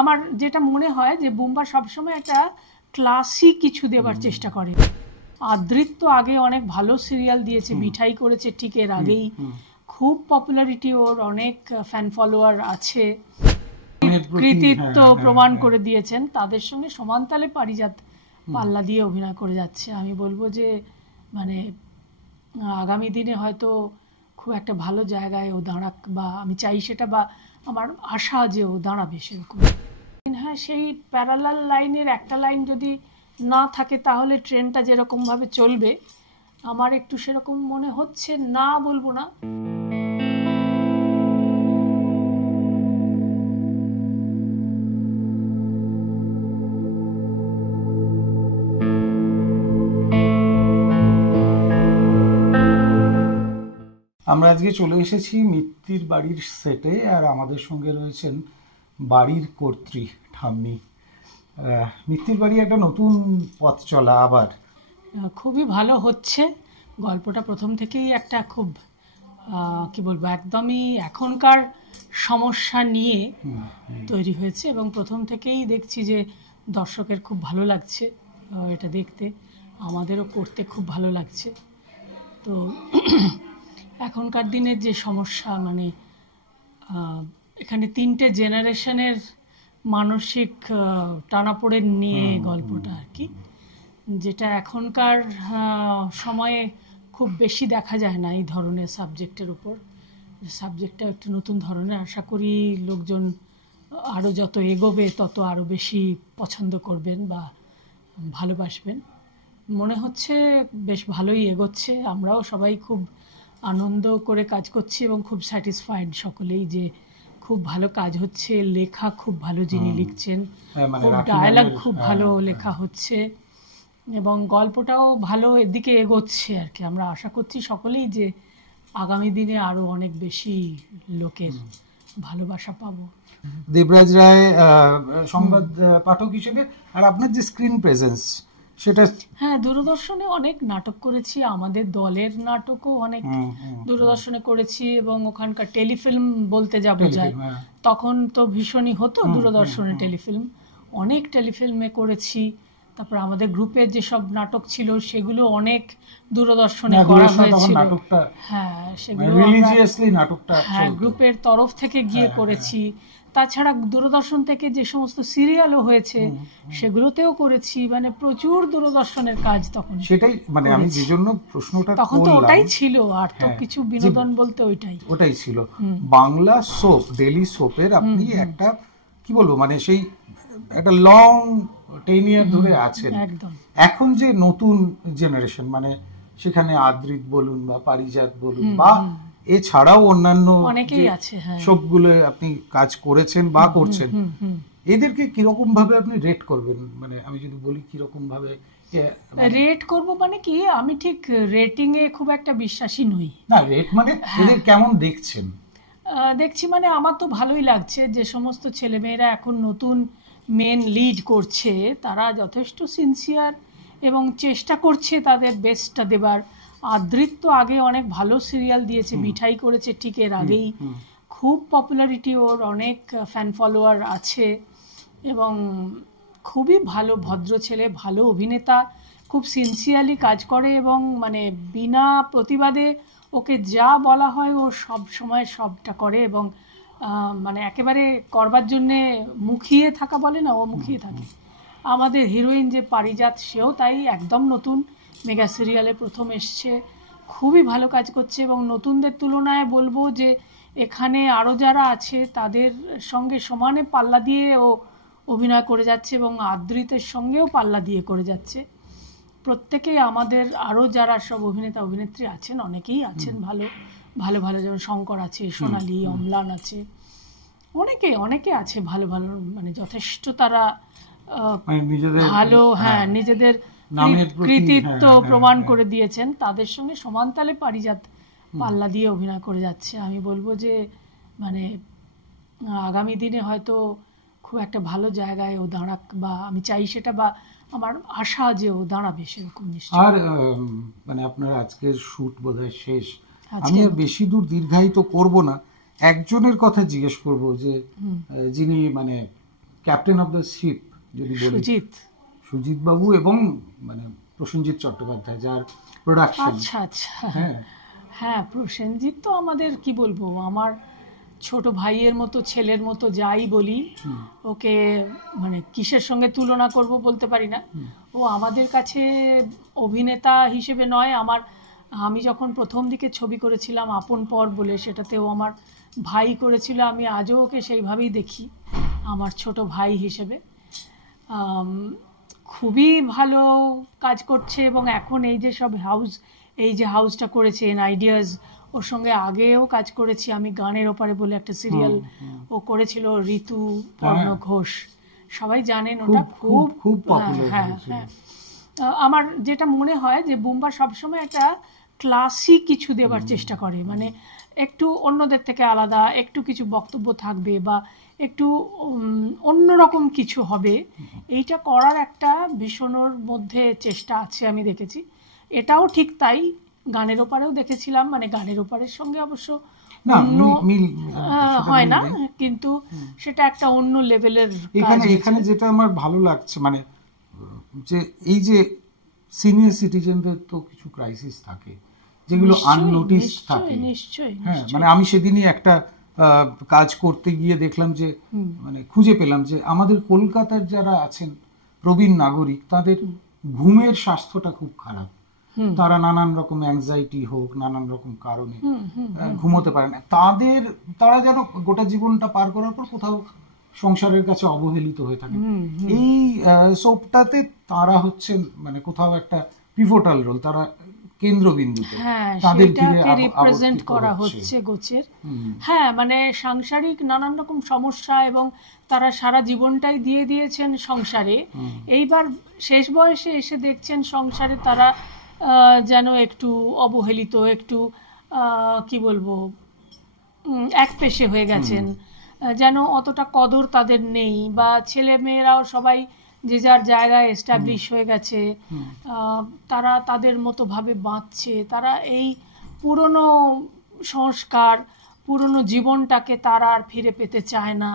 আমার যেটা মনে হয় যে বুম্বা সবসময় একটা ক্লাসি কিছু দেবার চেষ্টা করে। আদ্রিত তো আগে অনেক ভালো সিরিয়াল দিয়েছে, মিঠাই করেছে ঠিক এর আগেই, খুব পপুলারিটি ওর, অনেক ফ্যান ফলোয়ার আছে, কৃতিত্ব প্রমাণ করে দিয়েছেন। তাদের সঙ্গে সমান তালে পারিজাত পাল্লা দিয়ে অভিনয় করে যাচ্ছে। আমি বলবো যে মানে আগামী দিনে হয়তো খুব একটা ভালো জায়গায় ও দাঁড়াক, বা আমি চাই সেটা, বা আমার আশা যে ও দাঁড়াবে সেরকম। হ্যাঁ, সেই প্যারালাল লাইনের একটা লাইন যদি না থাকে তাহলে ট্রেনটা যেরকমভাবে চলবে, আমার একটু সেরকম মনে হচ্ছে, না বলবো না। আমরা আজকে চলে এসেছি মিত্তির বাড়ির সেটে, আর আমাদের সঙ্গে রয়েছেন বাড়ির কর্ত্রী ঠাম্মি। মিত্তির বাড়ি একটা নতুন পথ চলা, আবার খুবই ভালো হচ্ছে। গল্পটা প্রথম থেকেই একটা খুব কি বলবো, একদমই এখনকার সমস্যা নিয়ে তৈরি হয়েছে, এবং প্রথম থেকেই দেখছি যে দর্শকের খুব ভালো লাগছে এটা দেখতে, আমাদেরও করতে খুব ভালো লাগছে। তো এখনকার দিনের যে সমস্যা, মানে এখানে 3টে জেনারেশনের মানসিক টানাপোড়েন নিয়ে গল্পটা আর কি, যেটা এখনকার সময়ে খুব বেশি দেখা যায় না এই ধরনের সাবজেক্টের উপর। সাবজেক্টটা একটু নতুন ধরনের, আশা করি লোকজন আরও যত এগোবে তত আরও বেশি পছন্দ করবেন বা ভালোবাসবেন। মনে হচ্ছে বেশ ভালোই এগোচ্ছে, আমরাও সবাই খুব আনন্দ করে কাজ করছি এবং খুব স্যাটিসফাইড সকলেই যে খুব ভালো কাজ হচ্ছে, লেখা খুব ভালো যিনি লিখছেন, খুব ডায়ালগ খুব ভালো লেখা হচ্ছে, এবং গল্পটাও ভালো এদিকে এগোচ্ছে আর কি। আমরা আশা করছি সকলেই যে আগামী দিনে আরো অনেক বেশি লোকের ভালোবাসা পাবো। দেবরাজ রায় সংবাদ পাঠক হিসেবে, আর আপনার যে স্ক্রিন প্রেজেন্স সেটা, হ্যাঁ, দূরদর্শনে অনেক নাটক করেছি, আমাদের দলের নাটকও অনেক দূরদর্শনে করেছি, এবং ওখানকার টেলিফিল্ম বলতে যা বোঝায়, তখন তো ভীষণই হতো দূরদর্শনে টেলিফিল্ম, অনেক টেলিফিল্মে করেছি। তারপর আমাদের গ্রুপের যেসব নাটক ছিল সেগুলো অনেক দূরদর্শনে করা হয়েছিল। হ্যাঁ, সেগুলো হ্যাঁ গ্রুপের তরফ থেকে গিয়ে করেছি। তাছাড়া দূরদর্শন থেকে যে সমস্ত সিরিয়ালও হয়েছে সেগুলোতেও করেছি, মানে প্রচুর দূরদর্শনের কাজ তখন। সেটাই মানে আমি যে জন্য প্রশ্নটা তখন তো ওটাই ছিল, আর তো কিছু বিনোদন বলতে ওটাই ছিল। বাংলা সোপ, ডেইলি সোপের আপনি একটা কি বলবো, মানে সেই একটা লং 10 ইয়ার ধরে আছেন। এখন যে নতুন জেনারেশন, মানে সেখানে আদ্রিত বলুন বা পারিজাত বলুন বা এছাড়াও অন্যান্য অনেকেই আছে, সবগুলো আপনি কাজ করেছেন বা করছেন, এদেরকে কিরকম ভাবে আপনি রেট করবেন? মানে আমি যদি বলি কিরকম ভাবে রেট করব, মানে কি, আমি ঠিক রেটিং এ খুব একটা বিশ্বাসী নই। না, রেট মানে এদের কেমন দেখছেন? দেখছি মানে আমার তো ভালোই লাগছে যে সমস্ত ছেলেমেয়েরা এখন নতুন মেন লিড করছে, তারা যথেষ্ট সিনসিয়ার এবং চেষ্টা করছে তাদের বেস্টটা দেবার। আদ্রিত তো আগে অনেক ভালো সিরিয়াল দিয়েছে, মিঠাই করেছে ঠিক এর আগেই, খুব পপুলারিটি ওর, অনেক ফ্যান ফলোয়ার আছে, এবং খুবই ভালো ভদ্র ছেলে, ভালো অভিনেতা, খুব সিনসিয়ারলি কাজ করে, এবং মানে বিনা প্রতিবাদে ওকে যা বলা হয় ও সব সময় সবটা করে, এবং মানে একেবারে করবার জন্যে মুখিয়ে থাকা বলে না, ও মুখিয়ে থাকে। আমাদের হিরোইন যে পারিজাত, সেও তাই, একদম নতুন, মেগা সিরিয়ালে প্রথম এসছে, খুবই ভালো কাজ করছে, এবং নতুনদের তুলনায় বলবো যে এখানে আরও যারা আছে তাদের সঙ্গে সমানে পাল্লা দিয়ে ও অভিনয় করে যাচ্ছে, এবং আদ্রিতের সঙ্গেও পাল্লা দিয়ে করে যাচ্ছে। প্রত্যেকেই আমাদের আরও যারা সব অভিনেতা অভিনেত্রী আছেন, অনেকেই আছেন ভালো ভালো ভালো, যেমন শঙ্কর আছে, সোনালী, অম্লান আছে, অনেকে আছে ভালো ভালো, মানে যথেষ্ট তারা ভালো, হ্যাঁ নিজেদের কৃতিত্ব প্রমাণ করে দিয়েছেন। তাদের সঙ্গে সমান তালে পারিজাত পাল্লা দিয়ে অভিনয় করে যাচ্ছে। আমি বলবো যে মানে আগামী দিনে হয়তো খুব একটা ভালো জায়গায় ও দাঁড়াক, বা আমি চাই সেটা, বা আমার আশা যে ও দাঁড়াবে সেরকম নিশ্চয়ই। আর মানে আপনার আজকের শুট বোধহয় শেষ, আমি আর বেশি দূর দীর্ঘায়িত করব না, একজনের কথা জিজ্ঞেস করব যে যিনি মানে ক্যাপ্টেন অফ দ্য শিপ যদি বলি, সুজিত বাবু এবং মানে প্রসেনজিৎ চট্টোপাধ্যায় যার প্রোডাকশন। আচ্ছা আচ্ছা, হ্যাঁ হ্যাঁ, প্রসেনজিৎ তো আমাদের কি বলবো, আমার ছোট ভাইয়ের মতো, ছেলের মতো, যাই বলি ওকে, মানে কিসের সঙ্গে তুলনা করব বলতে পারি না। ও আমাদের কাছে অভিনেতা হিসেবে নয়, আমি যখন প্রথম দিকে ছবি করেছিলাম আপন পর বলে, সেটাতে ও আমার ভাই করেছিল, আমি আজও ওকে সেইভাবেই দেখি, আমার ছোট ভাই হিসেবে। খুবই ভালো কাজ করছে। এবং এখন এই যে সব হাউসটা করেছে আইডিয়াস, ওর সঙ্গে আগেও কাজ করেছি আমি, গানের ওপারে বলে একটা সিরিয়াল ও করেছিল, ঋতু পর্ণ ঘোষ, সবাই জানেন ওটা, খুব খুব হ্যাঁ হ্যাঁ। আমার যেটা মনে হয় যে বুম্বা সবসময় একটা ক্লাসিক কিছু দেওয়ার চেষ্টা করে, মানে একটু অন্যদের থেকে আলাদা, একটু কিছু বক্তব্য থাকবে বা একটু অন্যরকম কিছু হবে, এইটা করার একটা ভীষণর মধ্যে চেষ্টা আছে আমি দেখেছি। এটাও ঠিক তাই, গানের ওপারেও দেখেছিলাম, মানে গানের ওপারের সঙ্গে অবশ্য হয় না, কিন্তু সেটা একটা অন্য লেভেলের। এখানে যেটা আমার ভালো লাগছে মানে যে এই যে সিনিয়র সিটিজেনদের তো কিছু ক্রাইসিস থাকে যেগুলো আননোটিসড থাকে। নিশ্চয়ই, হ্যাঁ, মানে আমি সেদিনই একটা কাজ করতে গিয়ে দেখলাম যে মানে খুঁজে পেলাম যে আমাদের কলকাতার যারা আছেন প্রবীণ নাগরিক, তাদের ঘুমের স্বাস্থ্যটা খুব খারাপ। তারা নানান রকম অ্যাংজাইটি হোক, নানান রকম কারণে ঘুমোতে পারে না। তারা যেন গোটা জীবনটা পার করার পর কোথাও সংসারের কাছে অবহেলিত হয়ে থাকে। এই সোপটাতে তারা হচ্ছেন মানে কোথাও একটা পিভটাল রোল, তারা কেন্দ্রবিন্দুতে, তাদের রিপ্রেজেন্ট করা হচ্ছে গোছের। হ্যাঁ, মানে সাংসারিক নানান রকম সমস্যা, এবং তারা সারা জীবনটাই দিয়ে দিয়েছেন সংসারে, এইবার শেষ বয়সে এসে দেখছেন সংসারে তারা যেন একটু অবহেলিত, একটু কি বলবো, একপেশে হয়ে গেছেন, যেন অতটা কদর তাদের নেই, বা ছেলে মেয়েরাও সবাই যে যার জায়গায় এস্টাবলিশ হয়ে গেছে, তারা তাদের মতো ভাবে বাঁচছে, তারা এই পুরনো সংস্কার, পুরনো জীবনটাকে তারা আর ফিরে পেতে চায় না,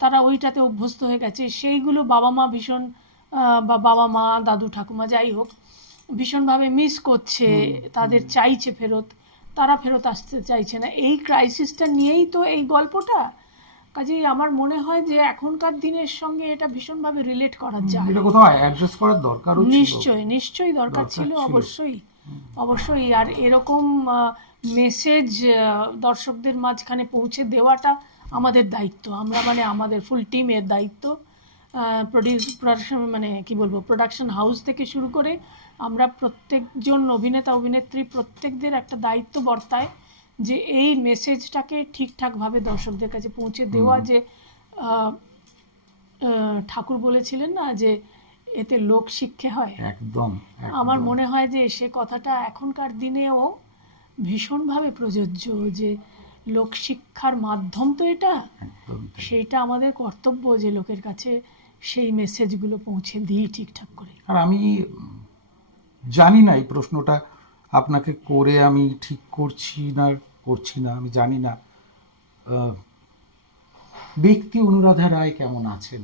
তারা ওইটাতে অভ্যস্ত হয়ে গেছে। সেইগুলো বাবা মা দাদু ঠাকুমা যাই হোক ভীষণভাবে মিস করছে, তাদের চাইছে ফেরত, তারা ফেরত আসতে চাইছে না। এই ক্রাইসিসটা নিয়েই তো এই গল্পটা, কাজেই আমার মনে হয় যে এখনকার দিনের সঙ্গে এটা ভীষণভাবে রিলেট করা যায়, এটা কোথাও অ্যাড্রেস করার দরকার ছিল। নিশ্চয়ই দরকার ছিল, অবশ্যই। আর এরকম মেসেজ দর্শকদের মাঝখানে পৌঁছে দেওয়াটা আমাদের দায়িত্ব, আমাদের ফুল টিমের দায়িত্ব। প্রোডাকশন মানে কি বলবো, প্রোডাকশন হাউস থেকে শুরু করে আমরা প্রত্যেকজন অভিনেতা অভিনেত্রী প্রত্যেকদের একটা দায়িত্ব বর্তায় যে এই মেসেজটাকে ঠিকঠাকভাবে দর্শকদের কাছে পৌঁছে দেওয়া। যে ঠাকুর বলেছিলেন না যে এতে লোক শিক্ষা হয়, একদম আমার মনে হয় যে সে কথাটা এখনকার দিনেও ভীষণভাবে প্রযোজ্য, যে লোকশিক্ষার মাধ্যম তো এটা, সেইটা আমাদের কর্তব্য যে লোকের কাছে সেই মেসেজগুলো পৌঁছে দিই ঠিকঠাক করে। আর আমি জানি না এই প্রশ্নটা আপনাকে করে আমি ঠিক করছি না আমি জানি না, ব্যক্তি অনুরাধা রায় কেমন আছেন?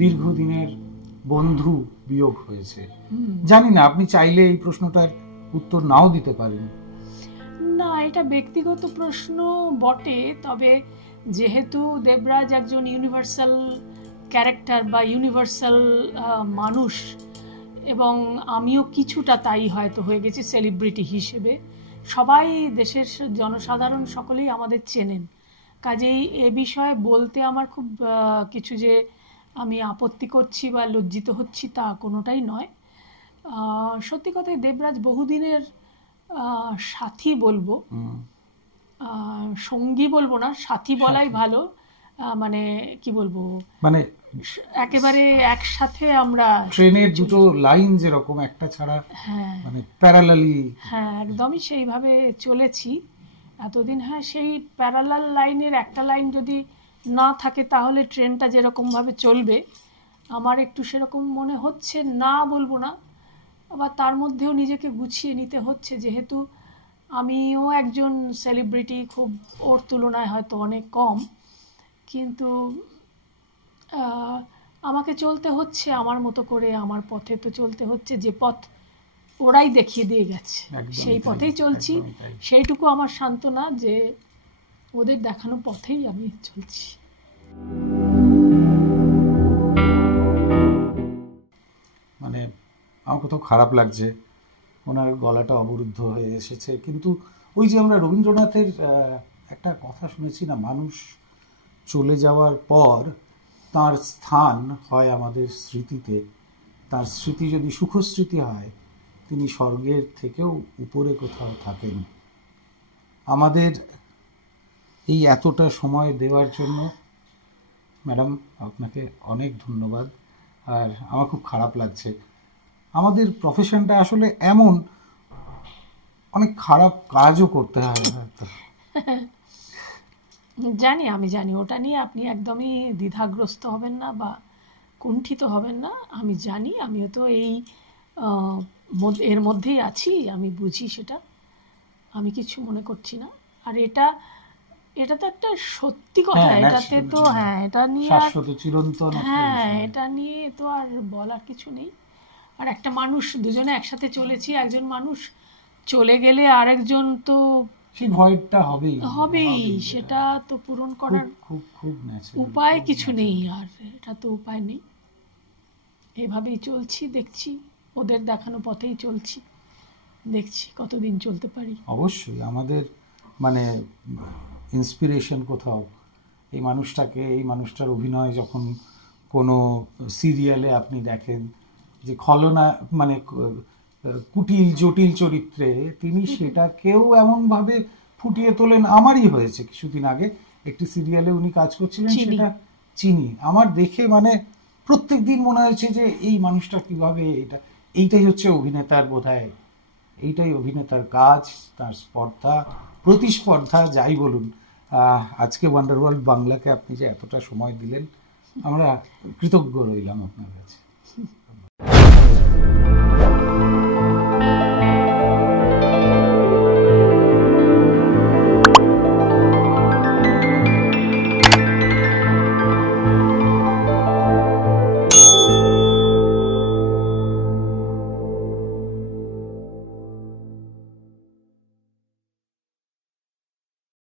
দীর্ঘদিনের বন্ধু বিয়োগ হয়েছে, জানি না আপনি চাইলে এই প্রশ্নটার উত্তর নাও দিতে পারেন। না, এটা ব্যক্তিগত প্রশ্ন বটে, তবে যেহেতু দেবরাজ একজন ইউনিভার্সাল ক্যারেক্টার বা ইউনিভার্সাল মানুষ, এবং আমিও কিছুটা তাই হয়তো হয়ে গেছি সেলিব্রিটি হিসেবে, সবাই দেশের জনসাধারণ সকলেই আমাদের চেনেন, কাজেই এ বিষয়ে বলতে আমার খুব কিছু যে আমি আপত্তি করছি বা লজ্জিত হচ্ছি তা কোনোটাই নয়। সত্যি কথাই দেবরাজ বহুদিনের সাথী বলবো, সঙ্গী বলবো না, সাথী বলাই ভালো, মানে কি বলবো, মানে একেবারে একসাথে আমরা ট্রেনের দুটো লাইন যেরকম একটা ছাড়া মানে প্যারালালি, হ্যাঁ একদমই সেইভাবে চলেছি এতদিন। হ্যাঁ, সেই প্যারালাল লাইনের একটা লাইন যদি না থাকে তাহলে ট্রেনটা যেরকম ভাবে চলবে আমার একটু সেরকম মনে হচ্ছে, না বলবো না, আবার তার মধ্যেও নিজেকে গুছিয়ে নিতে হচ্ছে, যেহেতু আমিও একজন সেলিব্রিটি, খুব ওর তুলনায় হয়তো অনেক কম, কিন্তু আমাকে চলতে হচ্ছে আমার মতো করে, আমার পথে তো চলতে হচ্ছে, যে পথ ওরাই দেখিয়ে দিয়ে গেছে সেই পথেই চলছি। সেইটুকু আমার সান্ত্বনা যে ওদের দেখানো পথেই আমি চলছি। মানে আমার কোথাও খারাপ লাগছে, ওনার গলাটা অবরুদ্ধ হয়ে এসেছে, কিন্তু ওই যে আমরা রবীন্দ্রনাথের একটা কথা শুনেছি না, মানুষ চলে যাওয়ার পর তার স্থান হয় আমাদের স্মৃতিতে, তার স্মৃতি যদি সুখস্মৃতি হয় তিনি স্বর্গের থেকেও উপরে কোথাও থাকেন। আমাদের এই এতটা সময় দেওয়ার জন্য ম্যাডাম আপনাকে অনেক ধন্যবাদ। আর আমার খুব খারাপ লাগছে, আমাদের প্রফেশনটা আসলে এমন, অনেক খারাপ কাজও করতে হয়। জানি, আমি জানি, ওটা নিয়ে আপনি একদমই দ্বিধাগ্রস্ত হবেন না বা কুণ্ঠিত হবেন না। আমি জানি, আমিও তো এর মধ্যেই আছি, আমি বুঝি সেটা, আমি কিছু মনে করছি না। আর এটা তো একটা সত্যি কথা, এটাতে তো এটা নিয়ে চিরন্তন, এটা নিয়ে তো আর বলার কিছু নেই। আর একটা মানুষ, দুজনে একসাথে চলেছি, একজন মানুষ চলে গেলে আরেকজন তো সেই ভয়টা হবেই, সেটা তো পূরণ করার উপায় কিছু নেই, আর এটা তো উপায় নেই। এভাবেই চলছি, দেখছি, ওদের দেখানো পথেই চলছি, দেখছি কতদিন চলতে পারি। অবশ্যই আমাদের মানে ইন্সপিরেশন কোথাও এই মানুষটাকে, এই মানুষটার অভিনয় যখন কোনো সিরিয়ালে আপনি দেখেন, যে খলনা মানে কুটিল জটিল চরিত্রে তিনি সেটাকেও এমনভাবে ফুটিয়ে তোলেন। আমারই হয়েছে কিছুদিন আগে একটি সিরিয়ালে উনি কাজ করছিলেন, সেটা চিনি, আমার দেখে মানে প্রত্যেক দিন মনে হয়েছে যে এই মানুষটা কিভাবে, এইটাই হচ্ছে অভিনেতার বোধহয়, এইটাই অভিনেতার কাজ, তার স্পর্ধা প্রতিস্পর্ধা যাই বলুন। আজকে ওয়ান্ডারওয়ার্ল্ড বাংলাকে আপনি যে এতটা সময় দিলেন, আমরা কৃতজ্ঞ রইলাম আপনার কাছে।